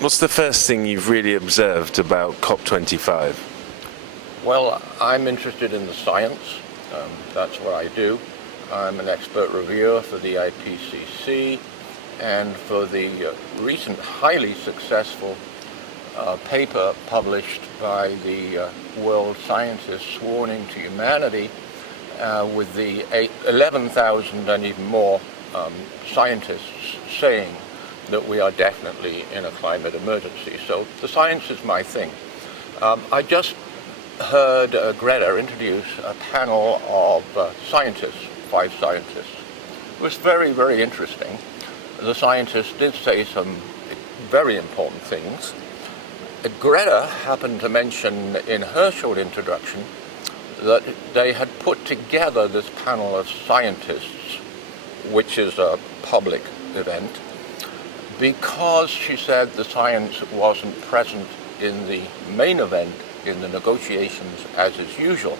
What's the first thing you've really observed about COP25? Well, I'm interested in the science. That's what I do. I'm an expert reviewer for the IPCC and for the recent highly successful paper published by the world scientists warning to humanity with the 11,000 and even more scientists saying that we are definitely in a climate emergency. So the science is my thing. I just heard Greta introduce a panel of scientists, 5 scientists. It was very, very interesting. The scientists did say some very important things. Greta happened to mention in her short introduction that they had put together this panel of scientists, which is a public event, because she said the science wasn't present in the main event, in the negotiations as is usual.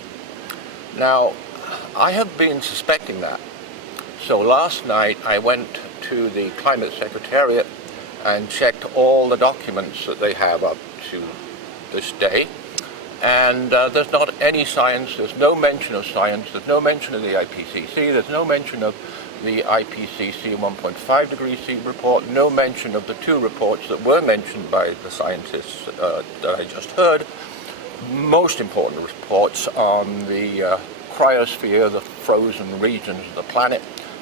Now, I have been suspecting that. So last night I went to the Climate Secretariat and checked all the documents that they have up to this day. And there's not any science, there's no mention of science, there's no mention of the IPCC, there's no mention of the IPCC 1.5 degrees C report, no mention of the 2 reports that were mentioned by the scientists that I just heard. Most important reports on the cryosphere, the frozen regions of the planet,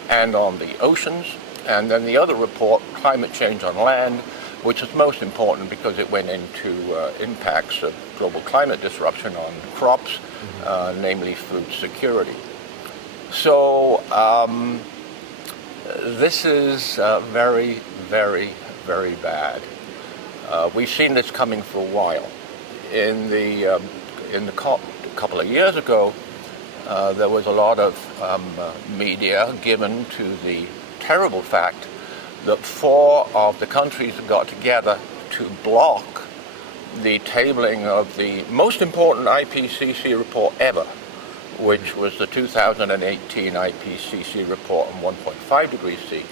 and on the oceans. And then the other report, climate change on land, which is most important because it went into impacts of global climate disruption on crops, namely food security. So this is very, very, very bad. We've seen this coming for a while. In the COP a couple of years ago, there was a lot of media given to the terrible fact that 4 of the countries got together to block the tabling of the most important IPCC report ever, which was the 2018 IPCC report on 1.5 degrees C,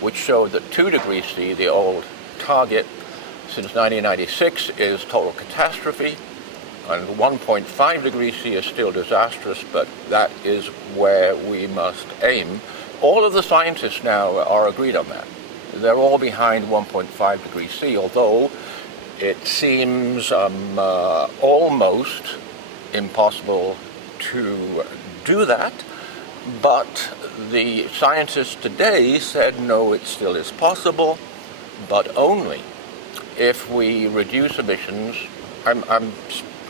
which showed that 2 degrees C, the old target since 1996, is total catastrophe, and 1.5 degrees C is still disastrous, but that is where we must aim. All of the scientists now are agreed on that. They're all behind 1.5 degrees C, although it seems almost impossible to do that. But the scientists today said, no, it still is possible, but only if we reduce emissions. I'm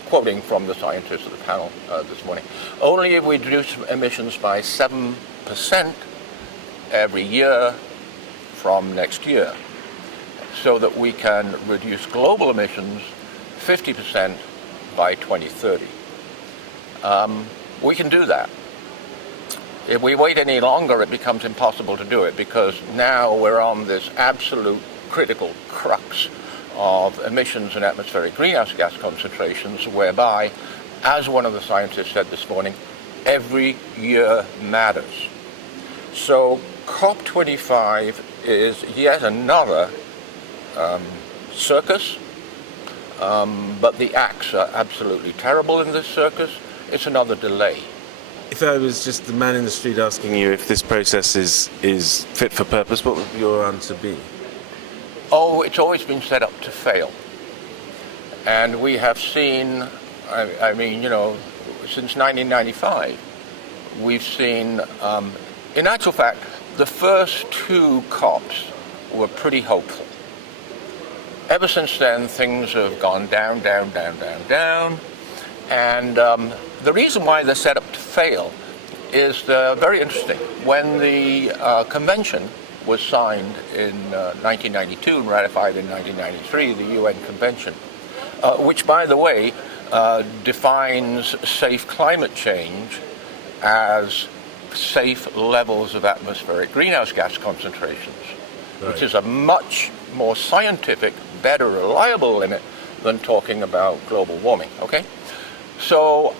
quoting from the scientists at the panel this morning. Only if we reduce emissions by 7% every year from next year, so that we can reduce global emissions 50% by 2030. We can do that. If we wait any longer, it becomes impossible to do it, because now we're on this absolute critical crux of emissions and atmospheric greenhouse gas concentrations, whereby, as one of the scientists said this morning, every year matters. So COP25 is yet another circus, but the acts are absolutely terrible in this circus. It's another delay. If I was just the man in the street asking you if this process is fit for purpose, what would your answer be? Oh, it's always been set up to fail. And we have seen, I mean, since 1995, we've seen, in actual fact, the first 2 COPs were pretty hopeful. Ever since then, things have gone down, down, down, down, down. And the reason why they're set up to fail is very interesting. When the convention was signed in 1992 and ratified in 1993, the UN Convention, which, by the way, defines safe climate change as safe levels of atmospheric greenhouse gas concentrations, right, which is a much more scientific, better, reliable limit than talking about global warming, okay? So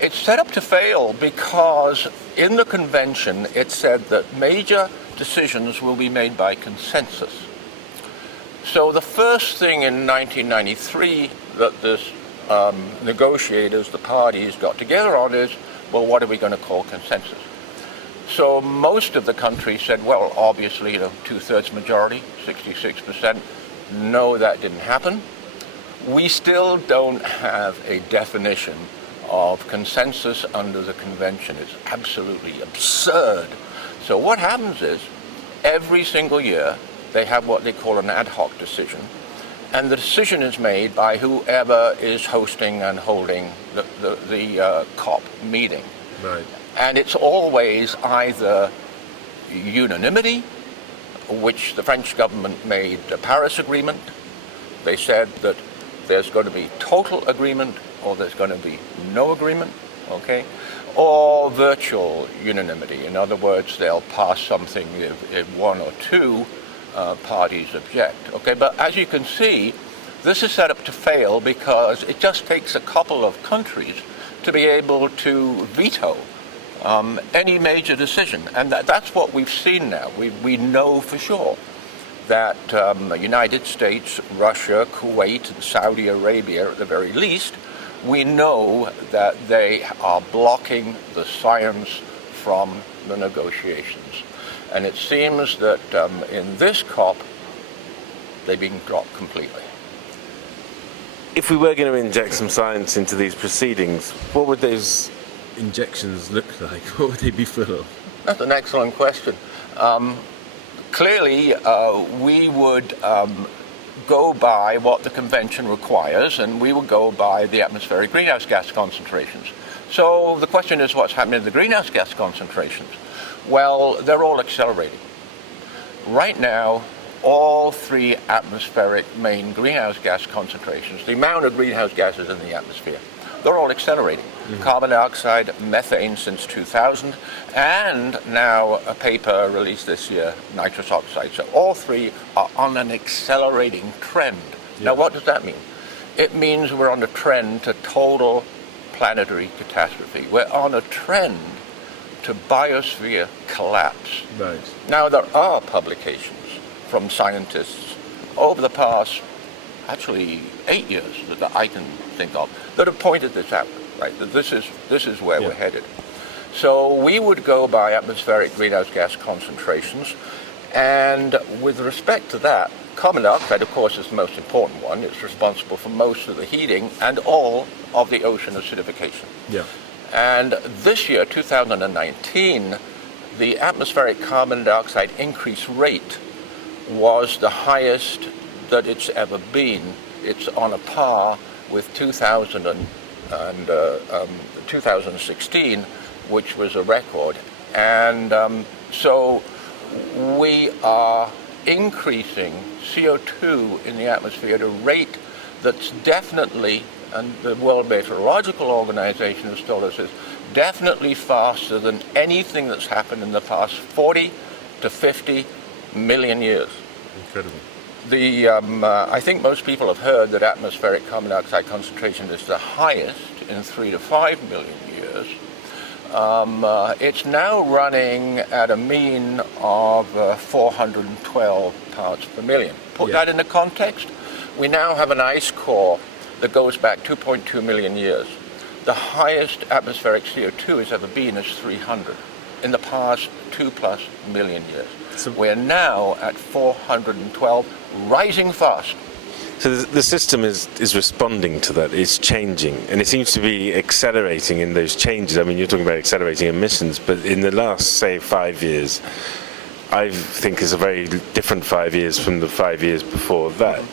it's set up to fail because in the convention it said that major decisions will be made by consensus. So the first thing in 1993 that this negotiators, the parties, got together on is, well, what are we going to call consensus? So most of the countries said, well, obviously, 2/3 majority, 66%. No, that didn't happen. We still don't have a definition of consensus under the convention. It's absolutely absurd. So what happens is, every single year, they have what they call an ad hoc decision, and the decision is made by whoever is hosting and holding the COP meeting. Right. And it's always either unanimity, which the French government made the Paris Agreement. They said that there's going to be total agreement or there's going to be no agreement, okay? Or virtual unanimity. In other words, they'll pass something if one or two parties object, okay? But as you can see, this is set up to fail because it just takes a couple of countries to be able to veto any major decision. And that's what we've seen now. We know for sure that the United States, Russia, Kuwait, and Saudi Arabia, at the very least, we know that they are blocking the science from the negotiations. And it seems that in this COP, they're being dropped completely. If we were going to inject some science into these proceedings, what would those injections look like? What would they be full of? That's an excellent question. Clearly, we would go by what the convention requires, and we would go by the atmospheric greenhouse gas concentrations. So the question is, what's happening to the greenhouse gas concentrations? Well, they're all accelerating. Right now, all three atmospheric main greenhouse gas concentrations, the amount of greenhouse gases in the atmosphere, they're all accelerating. Mm-hmm. Carbon dioxide, methane since 2000, and now a paper released this year, nitrous oxide. So all three are on an accelerating trend. Yeah. Now what does that mean? It means we're on a trend to total planetary catastrophe. We're on a trend to biosphere collapse. Right. Now there are publications from scientists over the past, actually 8 years that I can think of, that have pointed this out, right? That this is where we're headed. So we would go by atmospheric greenhouse gas concentrations, and with respect to that, carbon dioxide, of course, is the most important one. It's responsible for most of the heating and all of the ocean acidification. Yeah. And this year, 2019, the atmospheric carbon dioxide increase rate was the highest that it's ever been. It's on a par with 2016, which was a record. And so we are increasing CO2 in the atmosphere at a rate that's definitely, and the World Meteorological Organization has told us, is definitely faster than anything that's happened in the past 40 to 50 million years. Incredible. I think most people have heard that atmospheric carbon dioxide concentration is the highest in 3 to 5 million years. It's now running at a mean of 412 parts per million. Put that into context, we now have an ice core that goes back 2.2 million years. The highest atmospheric CO2 has ever been is 300 in the past 2+ million years. So we're now at 412, rising fast. So the system is responding to that, it's changing, and it seems to be accelerating in those changes. I mean, you're talking about accelerating emissions, but in the last, say, 5 years, I think is a very different 5 years from the 5 years before that.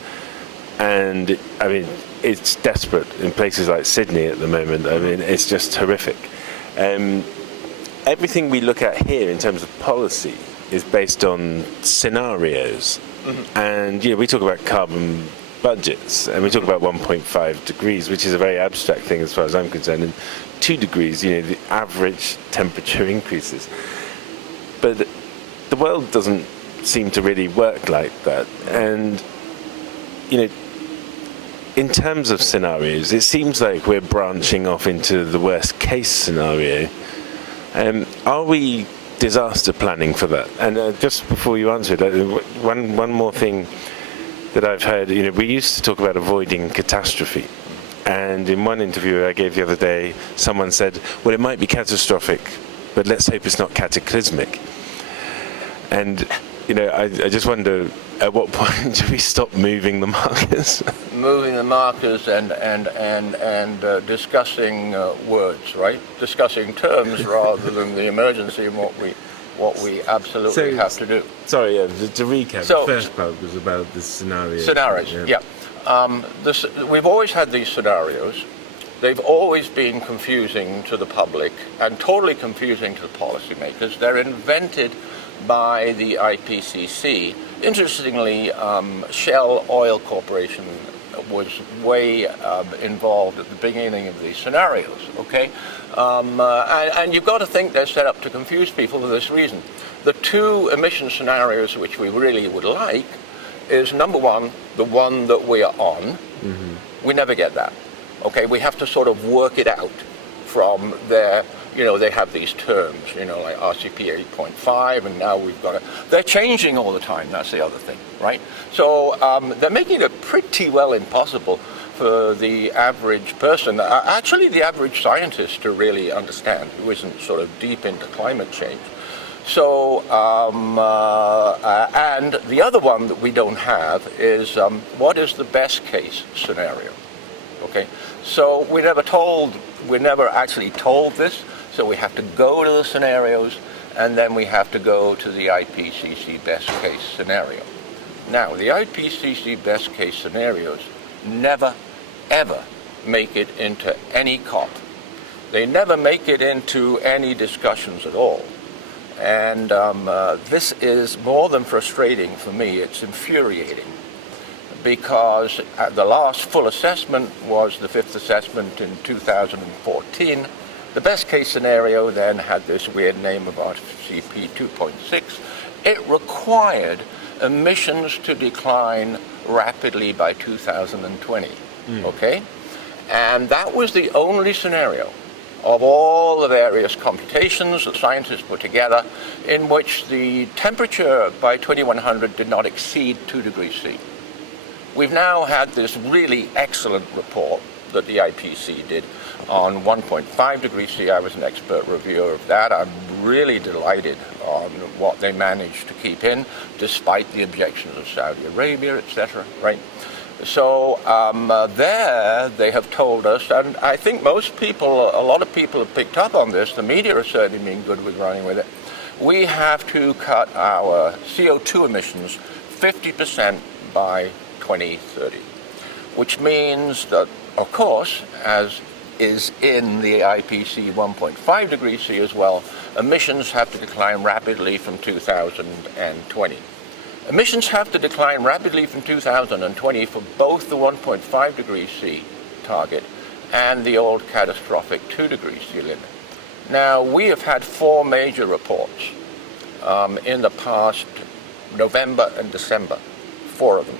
And, I mean, it's desperate in places like Sydney at the moment. I mean, it's just horrific. Everything we look at here in terms of policy is based on scenarios. Mm-hmm. And, we talk about carbon budgets, and we talk about 1.5 degrees, which is a very abstract thing as far as I'm concerned, and 2 degrees, the average temperature increases. But the world doesn't seem to really work like that. And, in terms of scenarios, it seems like we're branching off into the worst case scenario. Are we disaster planning for that? And just before you answer that, one more thing. that I've heard, we used to talk about avoiding catastrophe. And in one interview I gave the other day, someone said, well, it might be catastrophic, but let's hope it's not cataclysmic. And, I just wonder, at what point do we stop moving the markers? Moving the markers and discussing words, right? Discussing terms rather than the emergency and what we absolutely have to do. Sorry, to recap, the first part was about the scenarios. Scenarios, yeah. We've always had these scenarios. They've always been confusing to the public and totally confusing to the policymakers. They're invented by the IPCC. Interestingly, Shell Oil Corporation was way involved at the beginning of these scenarios, okay? And you've got to think they're set up to confuse people for this reason. The two emission scenarios which we really would like is, number one, the one that we are on. Mm-hmm. We never get that, okay? We have to sort of work it out from their, they have these terms, like RCP 8.5, and now we've got they're changing all the time, that's the other thing, right? So they're making it pretty well impossible for the average person, actually the average scientist, to really understand, who isn't sort of deep into climate change. So, and the other one that we don't have is what is the best case scenario? Okay, so we're never actually told this, so we have to go to the scenarios, and then we have to go to the IPCC best case scenario. Now, the IPCC best case scenarios never, ever make it into any COP. They never make it into any discussions at all. And this is more than frustrating for me, it's infuriating. Because the last full assessment was the fifth assessment in 2014. The best case scenario then had this weird name of RCP 2.6. It required emissions to decline rapidly by 2020, okay? And that was the only scenario of all the various computations that scientists put together in which the temperature by 2100 did not exceed 2 degrees C. We've now had this really excellent report that the IPCC did on 1.5 degrees C. I was an expert reviewer of that. I'm really delighted on what they managed to keep in, despite the objections of Saudi Arabia, etc., right? So there they have told us, and I think a lot of people have picked up on this, the media are certainly being good with running with it, we have to cut our CO2 emissions 50% by 2030, which means that, of course, as is in the IPCC 1.5 degrees C as well, emissions have to decline rapidly from 2020. Emissions have to decline rapidly from 2020 for both the 1.5 degrees C target and the old catastrophic 2 degrees C limit. Now, we have had 4 major reports in the past November and December, 4 of them.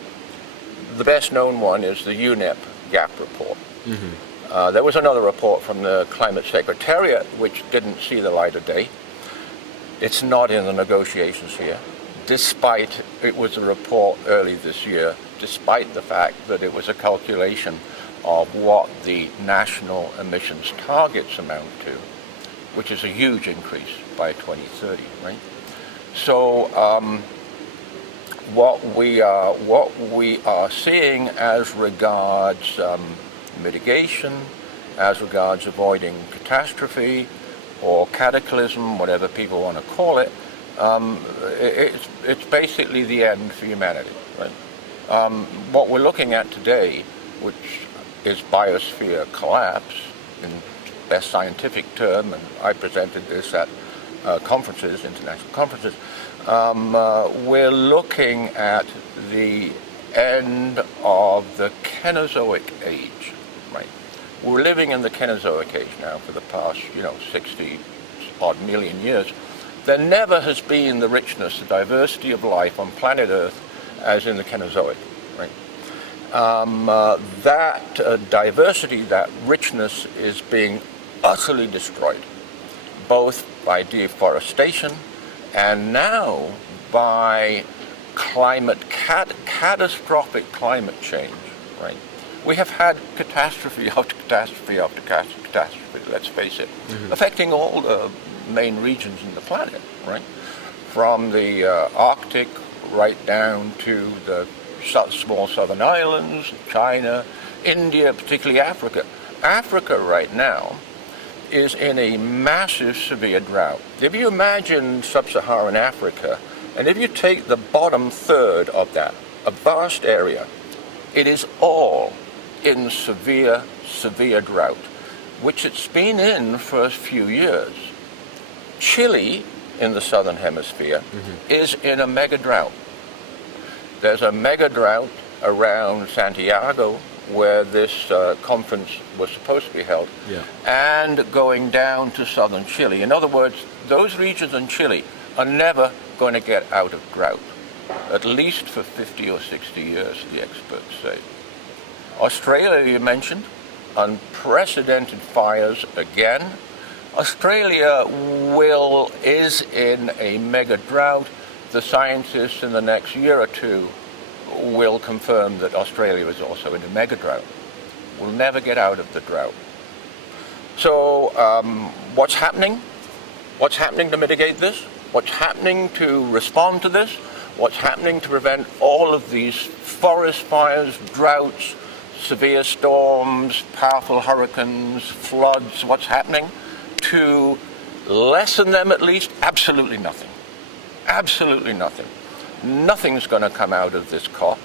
The best known one is the UNEP gap report. Mm-hmm. There was another report from the Climate Secretariat which didn't see the light of day. It's not in the negotiations here, despite it was a report early this year, despite the fact that it was a calculation of what the national emissions targets amount to, which is a huge increase by 2030, right? So what we are seeing as regards mitigation, as regards avoiding catastrophe or cataclysm, whatever people want to call it, it's basically the end for humanity, right? What we're looking at today, which is biosphere collapse, in best scientific term, and I presented this at conferences, international conferences, we're looking at the end of the Cenozoic age, right? We're living in the Cenozoic age now for the past, 60-odd million years. There never has been the richness, the diversity of life on planet Earth as in the Cenozoic, right? That diversity, that richness is being utterly destroyed, both by deforestation and now by catastrophic climate change, right? We have had catastrophe after catastrophe after catastrophe, let's face it, affecting all the main regions in the planet, right? From the Arctic right down to the small southern islands, China, India, particularly Africa. Africa right now is in a massive severe drought. If you imagine sub-Saharan Africa, and if you take the bottom third of that, a vast area, it is all in severe, severe drought, which it's been in for a few years. Chile, in the southern hemisphere, is in a mega drought. There's a mega drought around Santiago, where this conference was supposed to be held, and going down to southern Chile. In other words, those regions in Chile are never going to get out of drought, at least for 50 or 60 years, the experts say. Australia, you mentioned, unprecedented fires again. Australia is in a mega drought. The scientists in the next year or two will confirm that Australia is also in a mega drought. We'll never get out of the drought. So what's happening? What's happening to mitigate this? What's happening to respond to this? What's happening to prevent all of these forest fires, droughts, severe storms, powerful hurricanes, floods? What's happening to lessen them at least? Absolutely nothing. Absolutely nothing. Nothing's going to come out of this COP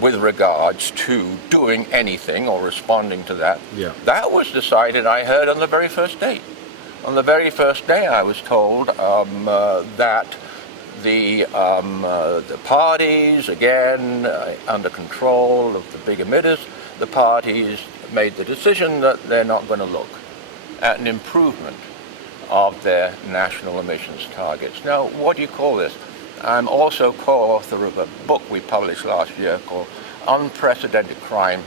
with regards to doing anything or responding to that. That was decided, I heard, on the very first day. On the very first day, I was told that the parties, again, under control of the big emitters, the parties made the decision that they're not going to look at an improvement of their national emissions targets. Now, what do you call this? I'm also co-author of a book we published last year called Unprecedented Crime,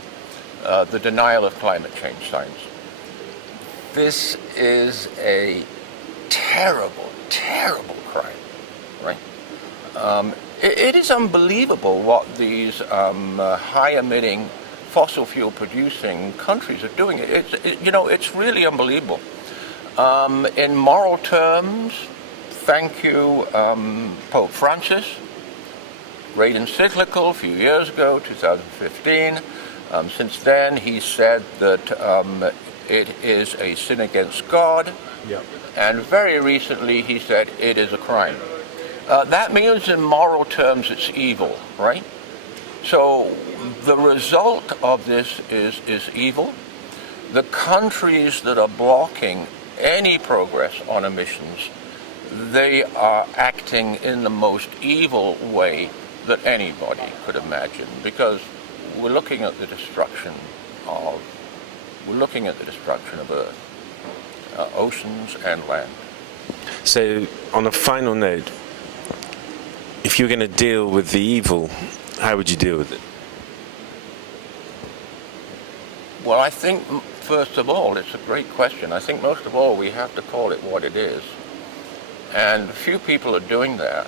The Denial of Climate Change Science. This is a terrible, terrible crime, right? It is unbelievable what these high-emitting, fossil fuel-producing countries are doing. It's really unbelievable. In moral terms, thank you, Pope Francis. Great encyclical a few years ago, 2015. Since then, he said that it is a sin against God. And very recently, he said it is a crime. That means in moral terms, it's evil, right? So the result of this is evil. The countries that are blocking any progress on emissions, they are acting in the most evil way that anybody could imagine, because we're looking at the destruction of Earth, oceans and land. So, on a final note, if you're going to deal with the evil, how would you deal with it? Well, I think, first of all, it's a great question. I think most of all we have to call it what it is. And few people are doing that.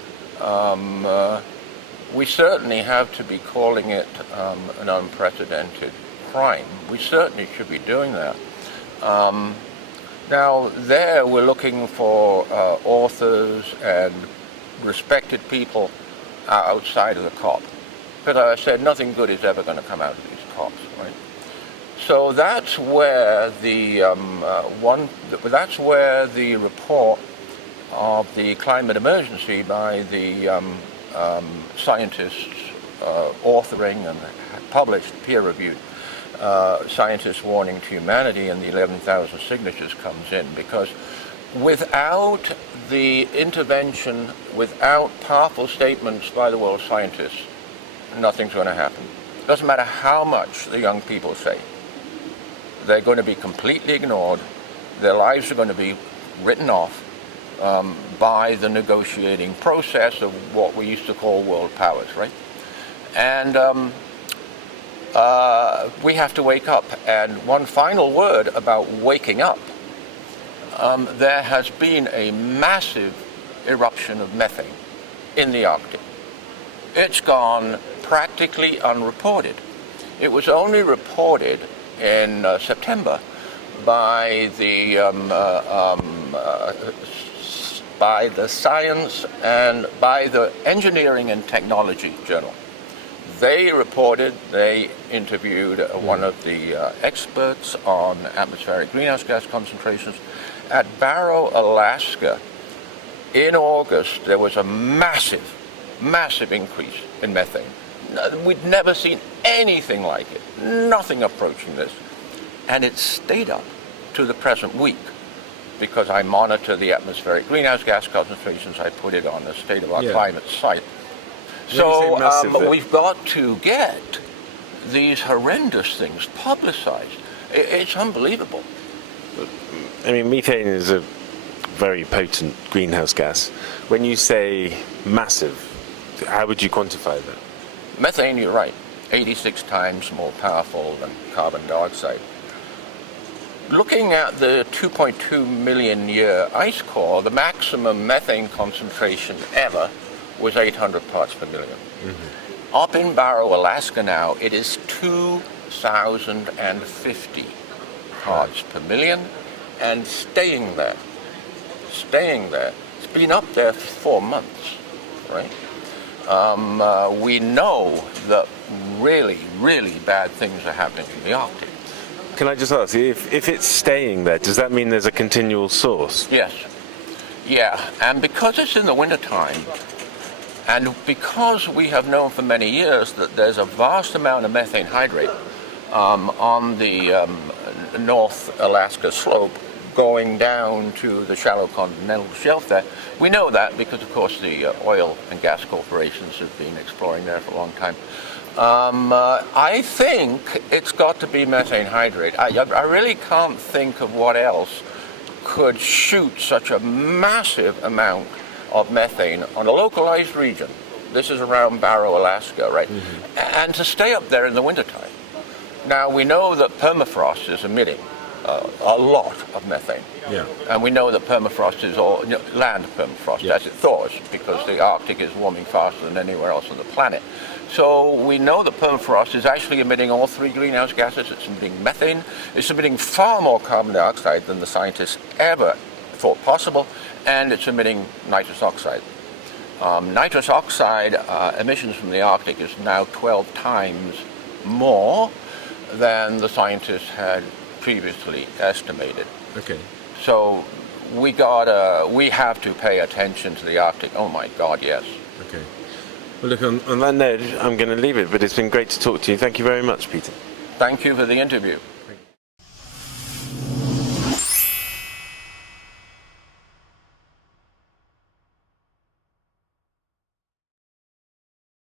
We certainly have to be calling it an unprecedented crime. We certainly should be doing that. Now, there we're looking for authors and respected people outside of the COP. Because as I said, nothing good is ever going to come out of these COPs, right? So that's where the report of the climate emergency by the scientists authoring and published, peer-reviewed scientists warning to humanity and the 11,000 signatures comes in, because without the intervention, without powerful statements by the world scientists, nothing's going to happen. Doesn't matter how much the young people say. They're going to be completely ignored. Their lives are going to be written off by the negotiating process of what we used to call world powers, right? And we have to wake up. And one final word about waking up. There has been a massive eruption of methane in the Arctic. It's gone practically unreported. It was only reported in September by the Science and by the Engineering and Technology Journal. They interviewed one of the experts on atmospheric greenhouse gas concentrations. At Barrow, Alaska, in August, there was a massive increase in methane. We'd never seen anything like it, nothing approaching this. And it stayed up to the present week because I monitor the atmospheric greenhouse gas concentrations. I put it on the State of Our Climate site. So we've got to get these horrendous things publicized. It's unbelievable. I mean, methane is a very potent greenhouse gas. When you say massive, how would you quantify that? Methane, you're right, 86 times more powerful than carbon dioxide. Looking at the 2.2 million year ice core, the maximum methane concentration ever was 800 parts per million. Mm-hmm. Up in Barrow, Alaska now, it is 2,050 parts per million and staying there. It's been up there for 4 months, right? We know that really, really bad things are happening in the Arctic. Can I just ask, if it's staying there, does that mean there's a continual source? Yes. Yeah, and because it's in the wintertime, and because we have known for many years that there's a vast amount of methane hydrate on the North Alaska slope going down to the shallow continental shelf there, we know that because, of course, the oil and gas corporations have been exploring there for a long time. I think it's got to be methane hydrate. I really can't think of what else could shoot such a massive amount of methane on a localized region. This is around Barrow, Alaska, right? Mm-hmm. And to stay up there in the wintertime. Now, we know that permafrost is emitting a lot of methane. Yeah. And we know that permafrost is all land permafrost as it thaws, because the Arctic is warming faster than anywhere else on the planet. So we know that permafrost is actually emitting all three greenhouse gases. It's emitting methane. It's emitting far more carbon dioxide than the scientists ever thought possible, and it's emitting nitrous oxide. Nitrous oxide emissions from the Arctic is now 12 times more than the scientists had previously estimated. Okay. So we have to pay attention to the Arctic. Oh my God, yes. Okay. Well, look, on that note, I'm going to leave it, but it's been great to talk to you. Thank you very much, Peter. Thank you for the interview.